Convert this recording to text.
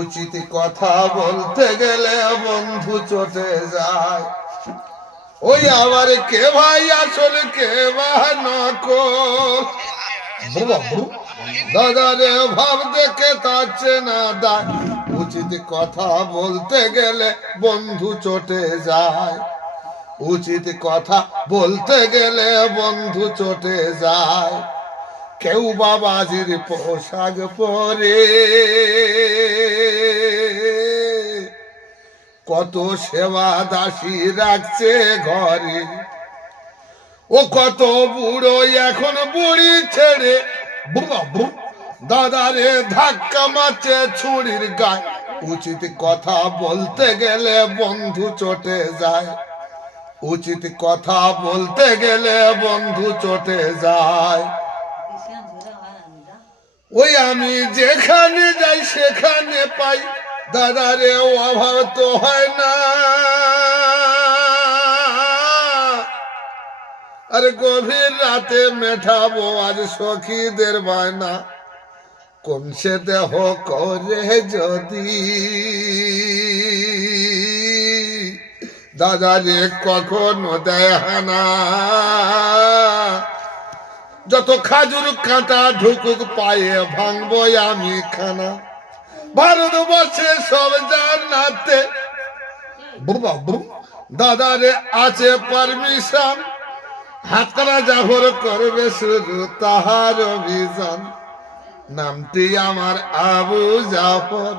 উচিত কথা বলতে গেলে বন্ধু চটে যায়। ওই আবার কে ভাই আসলে কে বা নকল, দাদারে ভাব দেখে তাচ্ছে না দায়। উচিত কথা বলতে গেলে বন্ধু চটে যায়। উচিত কথা বলতে গেলে বন্ধু চটে যায়। কেউ বাবাজির পোশাক পরে কত সেবা দাসী রাখছে ঘরে। ও কত বুড়ো এখন বুড়ি ছেড়ে দাদারে ধাক্কা মারছে ছুরির গায়ে। উচিত কথা বলতে গেলে বন্ধু চটে যায়। উচিত কথা বলতে গেলে বন্ধু চটে যায়। ওই আমি যেখানে যাই সেখানে পাই, দাদারে অভাব তো হয় না। আরে গভীর রাতে মেটাবো আজ সখীদের বায়না। কোন সে দেহ করে যদি দাদারে কখনো দেয় না। যত খাজুর কাঁটা ঢুকুক পায়ে ভাঙবো আমি খানা। ভারতবর্ষে সব জানাতে দাদারে আছে পারমিশন। হাতরা জাফর করবে শুরু তাহার অভিযান। নামটি আমার আবু জাফর।